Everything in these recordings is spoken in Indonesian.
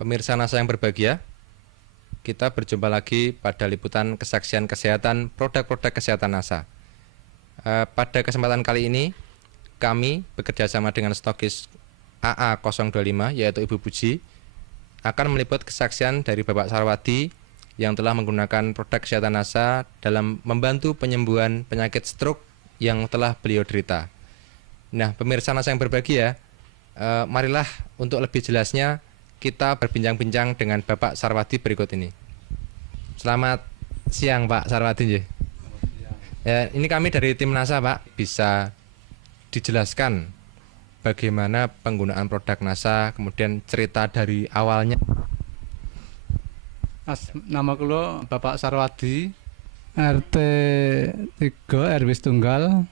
Pemirsa NASA yang berbahagia, kita berjumpa lagi pada liputan kesaksian kesehatan produk-produk kesehatan NASA. Pada kesempatan kali ini, kami bekerja sama dengan stokis AA025, yaitu Ibu Puji, akan meliput kesaksian dari Bapak Sarwadi yang telah menggunakan produk kesehatan NASA dalam membantu penyembuhan penyakit stroke yang telah beliau derita. Nah, pemirsa NASA yang berbahagia, marilah untuk lebih jelasnya kita berbincang-bincang dengan Bapak Sarwadi berikut ini. Selamat siang Pak Sarwadi. Ya, ini kami dari tim NASA Pak, bisa dijelaskan bagaimana penggunaan produk NASA, kemudian cerita dari awalnya. Nama kulo Bapak Sarwadi, RT 3 RW Tunggal,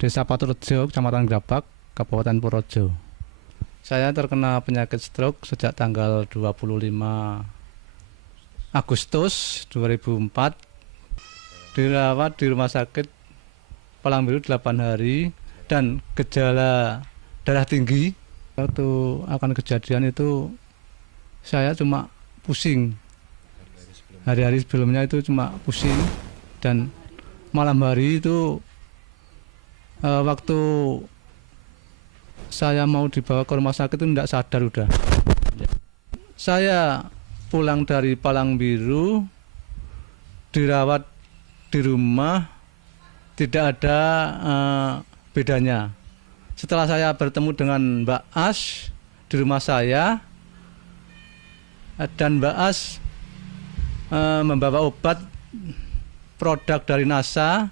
Desa Paturejo, Kecamatan Grabak, Kabupaten Purworejo. Saya terkena penyakit stroke sejak tanggal 25 Agustus 2004. Dirawat di rumah sakit Palang Biru 8 hari dan gejala darah tinggi. Waktu akan kejadian itu saya cuma pusing. Hari-hari sebelumnya itu cuma pusing, dan malam hari itu waktu saya mau dibawa ke rumah sakit itu tidak sadar udah. Saya pulang dari Palang Biru, dirawat di rumah, tidak ada bedanya. Setelah saya bertemu dengan Mbak As di rumah saya, dan Mbak As membawa obat produk dari NASA,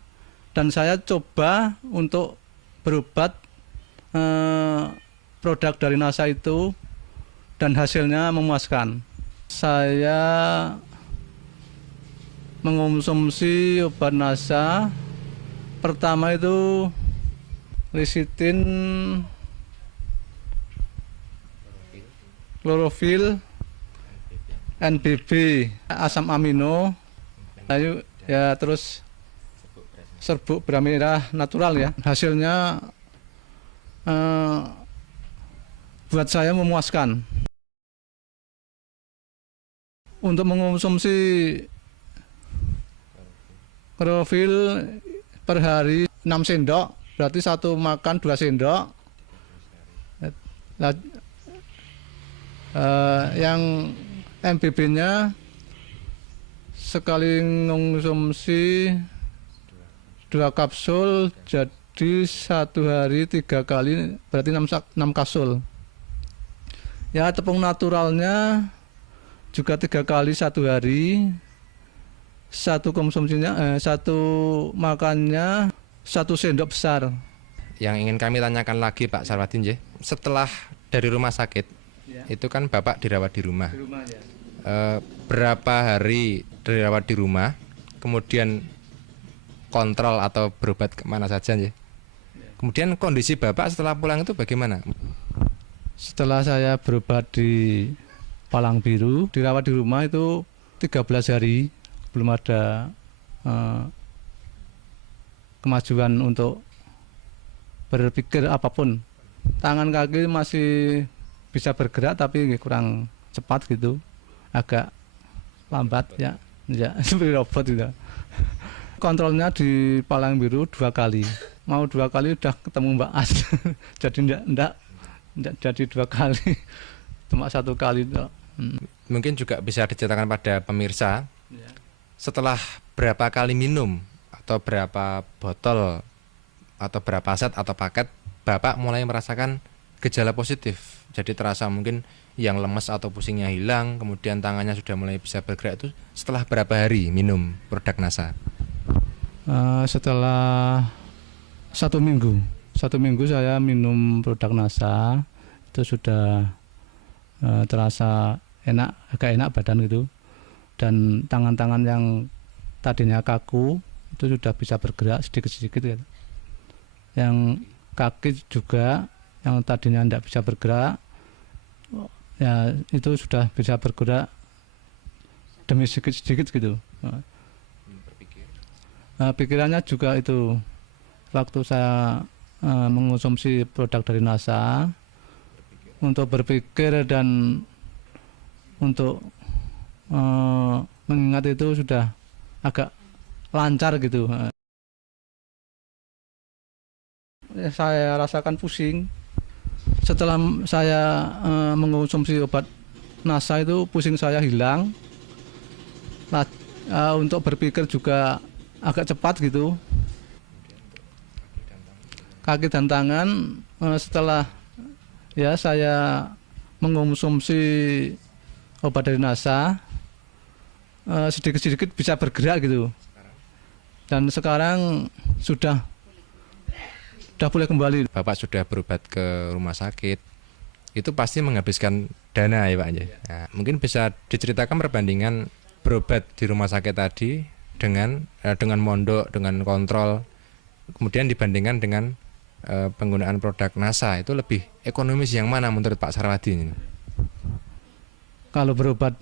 dan saya coba untuk berobat produk dari NASA itu, dan hasilnya memuaskan. Saya mengonsumsi obat NASA pertama itu lecitin, klorofil, NBB, asam amino, lalu ya terus serbuk beras merah natural ya. Hasilnya buat saya memuaskan. Untuk mengonsumsi klorofil per hari 6 sendok, berarti satu makan 2 sendok. Yang MBB-nya sekali mengonsumsi 2 kapsul, jadi satu hari 3 kali, berarti 6 kapsul. Ya, tepung naturalnya juga 3 kali satu hari. Satu konsumsinya, satu makannya 1 sendok besar. Yang ingin kami tanyakan lagi Pak Sarwadi, setelah dari rumah sakit, ya, itu kan Bapak dirawat di rumah. Di rumah ya. Berapa hari dirawat di rumah, kemudian kontrol atau berobat kemana saja ya? Kemudian kondisi Bapak setelah pulang itu bagaimana? Setelah saya berobat di Palang Biru, dirawat di rumah itu 13 hari, belum ada kemajuan untuk berpikir apapun. Tangan kaki masih bisa bergerak tapi kurang cepat gitu, agak lambat ya seperti robot gitu. Kontrolnya di Palang Biru 2 kali, mau 2 kali udah ketemu Mbak As. Jadi enggak jadi 2 kali, cuma 1 kali. Mungkin juga bisa diceritakan pada pemirsa, setelah berapa kali minum atau berapa botol atau berapa set atau paket Bapak mulai merasakan gejala positif. Jadi terasa mungkin yang lemes atau pusingnya hilang, kemudian tangannya sudah mulai bisa bergerak, itu setelah berapa hari minum produk NASA? Setelah 1 minggu. 1 minggu saya minum produk NASA, itu sudah terasa enak, agak enak badan gitu, dan tangan-tangan yang tadinya kaku itu sudah bisa bergerak sedikit-sedikit gitu. Yang kaki juga yang tadinya tidak bisa bergerak, ya itu sudah bisa bergerak demi sedikit-sedikit gitu. Pikirannya juga itu, waktu saya mengonsumsi produk dari NASA, untuk berpikir dan untuk mengingat itu sudah agak lancar gitu. Saya rasakan pusing. Setelah saya mengonsumsi obat NASA itu pusing saya hilang. Untuk berpikir juga agak cepat gitu. Kaki dan tangan setelah ya saya mengonsumsi obat dari NASA sedikit-sedikit bisa bergerak gitu. Dan sekarang sudah boleh kembali. Bapak sudah berobat ke rumah sakit, itu pasti menghabiskan dana ya Pak ya. Nah, mungkin bisa diceritakan perbandingan berobat di rumah sakit tadi dengan mondok, dengan kontrol, kemudian dibandingkan dengan penggunaan produk NASA, itu lebih ekonomis yang mana menurut Pak Sarwadi ini? Kalau berobat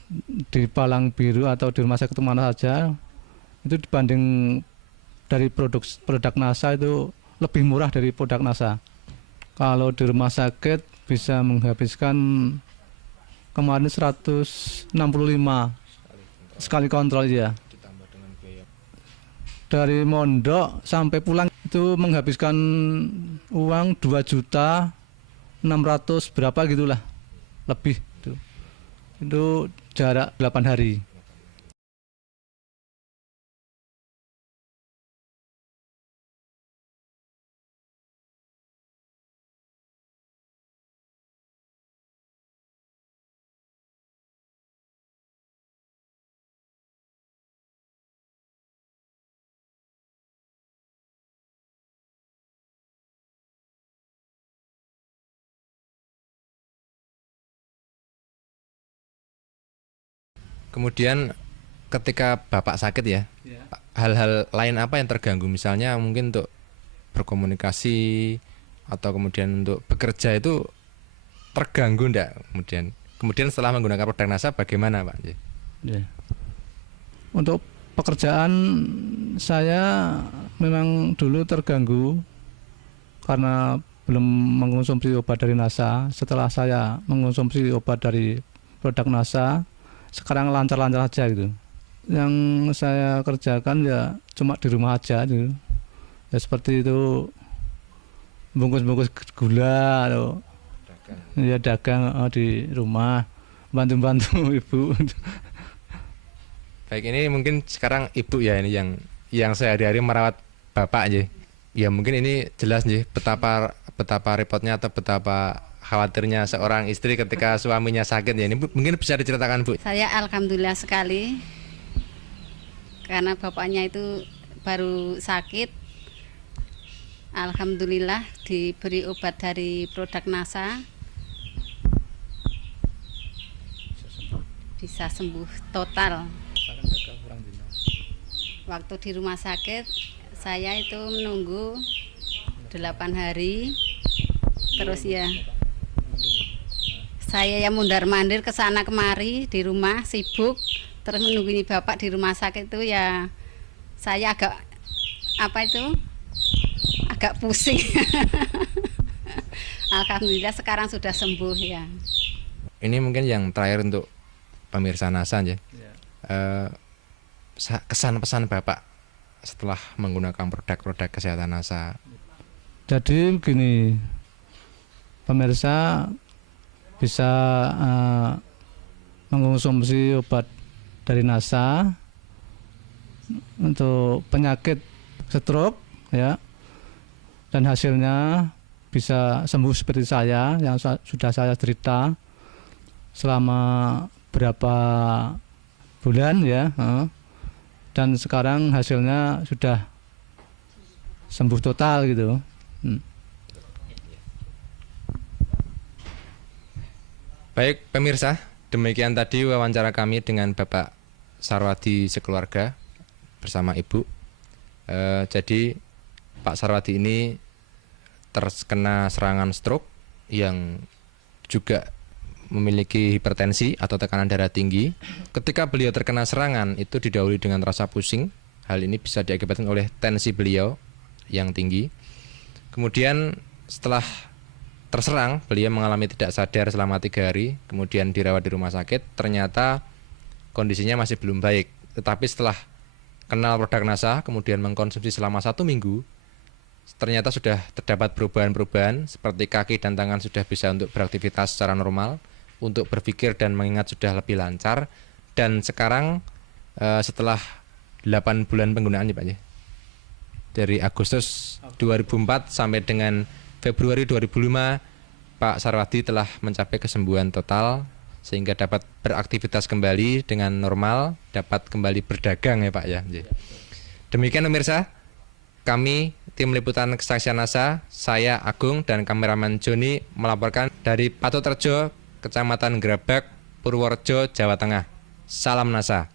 di Palang Biru atau di rumah sakit mana saja, itu dibanding dari produk NASA itu lebih murah dari produk NASA. Kalau di rumah sakit bisa menghabiskan kemarin 165 sekali kontrol ya. Dari mondok sampai pulang itu menghabiskan uang 2.600.000 berapa gitulah, lebih itu. Itu jarak 8 hari. Kemudian ketika Bapak sakit ya, hal-hal lain apa yang terganggu? Misalnya mungkin untuk berkomunikasi atau kemudian untuk bekerja itu terganggu enggak? Kemudian setelah menggunakan produk NASA bagaimana Pak? Ya. Untuk pekerjaan saya memang dulu terganggu karena belum mengonsumsi obat dari NASA. Setelah saya mengonsumsi obat dari produk NASA, sekarang lancar-lancar aja gitu. Yang saya kerjakan ya cuma di rumah aja gitu. Ya seperti itu, bungkus-bungkus gula atau ya dagang di rumah, bantu-bantu ibu. Baik, ini mungkin sekarang ibu ya ini yang sehari-hari merawat bapak aja. Ya mungkin ini jelas nih betapa repotnya atau betapa khawatirnya seorang istri ketika suaminya sakit ya. Ini mungkin bisa diceritakan Bu. Saya alhamdulillah sekali karena bapaknya itu baru sakit. Alhamdulillah diberi obat dari produk NASA, bisa sembuh total. Waktu di rumah sakit saya itu menunggu 8 hari, terus ya saya yang mundar-mandir ke sana kemari di rumah sibuk, terus menunggu bapak di rumah sakit itu ya saya agak agak pusing. Alhamdulillah sekarang sudah sembuh ya. Ini mungkin yang terakhir untuk pemirsa NASA ya. Kesan-pesan Bapak setelah menggunakan produk-produk kesehatan NASA. Jadi begini, pemirsa bisa mengonsumsi obat dari NASA untuk penyakit stroke ya, dan hasilnya bisa sembuh seperti saya yang sudah saya cerita selama berapa bulan ya, dan sekarang hasilnya sudah sembuh total gitu. Baik pemirsa, demikian tadi wawancara kami dengan Bapak Sarwadi sekeluarga bersama Ibu. Jadi Pak Sarwadi ini terkena serangan stroke yang juga memiliki hipertensi atau tekanan darah tinggi. Ketika beliau terkena serangan itu didahului dengan rasa pusing. Hal ini bisa diakibatkan oleh tensi beliau yang tinggi. Kemudian setelah terserang, beliau mengalami tidak sadar selama 3 hari, kemudian dirawat di rumah sakit. Ternyata kondisinya masih belum baik. Tetapi setelah kenal produk NASA, kemudian mengkonsumsi selama 1 minggu, ternyata sudah terdapat perubahan-perubahan seperti kaki dan tangan sudah bisa untuk beraktivitas secara normal, untuk berpikir dan mengingat sudah lebih lancar. Dan sekarang setelah 8 bulan penggunaannya Pak, dari Agustus 2004 sampai dengan Februari 2005, Pak Sarwadi telah mencapai kesembuhan total sehingga dapat beraktivitas kembali dengan normal, dapat kembali berdagang ya Pak ya. Demikian pemirsa, kami tim liputan kesaksian NASA, saya Agung dan kameraman Joni melaporkan dari Paturejo, Kecamatan Grabak, Purworejo, Jawa Tengah. Salam NASA.